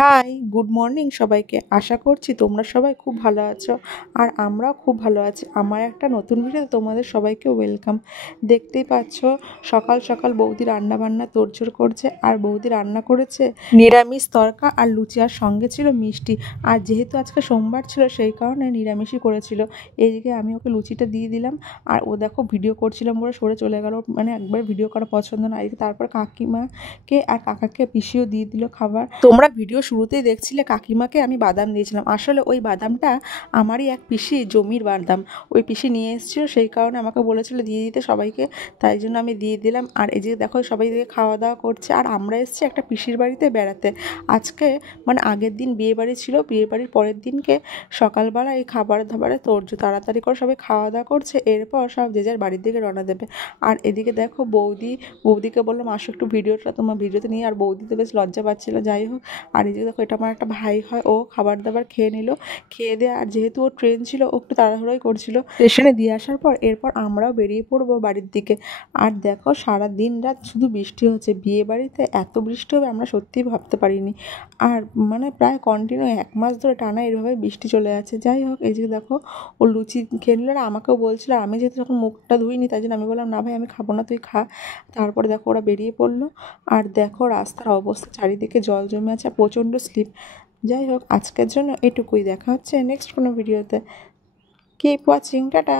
High, good morning সবাইকে। আশা করছি তোমরা সবাই খুব ভালো আছো আর আমরাও খুব ভালো আছি। আমার একটা নতুন ভিডিওতে তোমাদের সবাইকে ওয়েলকাম। দেখতেই পাচ্ছ সকাল সকাল বৌদি রান্না বান্না তোড়জোড় করছে আর বৌদি রান্না করেছে নিরামিষ তড়কা আর লুচি আর সঙ্গে ছিল মিষ্টি। আর যেহেতু আজকে সোমবার ছিল সেই কারণে নিরামিষই করেছিল। এইদিকে আমি ওকে লুচিটা দিয়ে দিলাম আর ও দেখো ভিডিও করছিলাম বলে সরে চলে গেল, মানে একবার ভিডিও করা পছন্দ না। এদিকে তারপর কাকিমাকে আর কাকাকে পিসিও দিয়ে দিল খাবার। তোমরা ভিডিও শুরুতেই দেখছিলে কাকিমাকে আমি বাদাম দিয়েছিলাম, আসলে ওই বাদামটা আমারই এক পিসি জমির বাদাম, ওই পিসি নিয়ে এসেছিল, সেই কারণে আমাকে বলেছিল দিয়ে দিতে সবাইকে, তাই জন্য আমি দিয়ে দিলাম। আর এই যে দেখো সবাই দিকে খাওয়া দাওয়া করছে আর আমরা এসেছি একটা পিসির বাড়িতে বেড়াতে। আজকে মানে আগের দিন বিয়ে বাড়ি ছিল, বিয়ে বাড়ির পরের দিনকে সকালবেলা এই খাবার দাবারে তোড়জোড়, তাড়াতাড়ি করে সবাই খাওয়া দাওয়া করছে, এরপর সব যে যার বাড়ির দিকে রওনা দেবে। আর এদিকে দেখো বৌদিকে বললাম আসো একটু ভিডিওটা তোমার ভিডিওতে নিয়ে, আর বৌদিতে বেশ লজ্জা পাচ্ছিল। যাই হোক, আর এই যে দেখো এটা আমার একটা ভাই হয়, ও খাবার দাবার খেয়ে নিল, খেয়ে দিয়ে আর যেহেতু ওর ট্রেন ছিল ও একটু তাড়াহুড়োই করছিল, স্টেশনে দিয়ে আসার পর এরপর আমরাও বেরিয়ে পড়বো বাড়ির দিকে। আর দেখো সারা দিন রাত শুধু বৃষ্টি হচ্ছে, বিয়ে বাড়িতে এত বৃষ্টি হবে আমরা সত্যিই ভাবতে পারিনি। আর মানে প্রায় কন্টিনিউ 1 মাস ধরে টানা এভাবে বৃষ্টি চলে যাচ্ছে। যাই হোক, এই যে দেখো ও লুচি খেয়ে নিল আর আমাকেও বলছিল, আর আমি যেহেতু যখন মুখটা ধুইনি তাই জন্য আমি বললাম না ভাই আমি খাবো না, তুই খা। তারপরে দেখো ওরা বেরিয়ে পড়লো। আর দেখো রাস্তার অবস্থা, চারিদিকে জল জমে আছে, প্রচণ্ড স্লিপ। যাই হোক, আজকের জন্য এটুকুই। দেখা হচ্ছে নেক্সট কোনো ভিডিওতে। Keep watching, tata.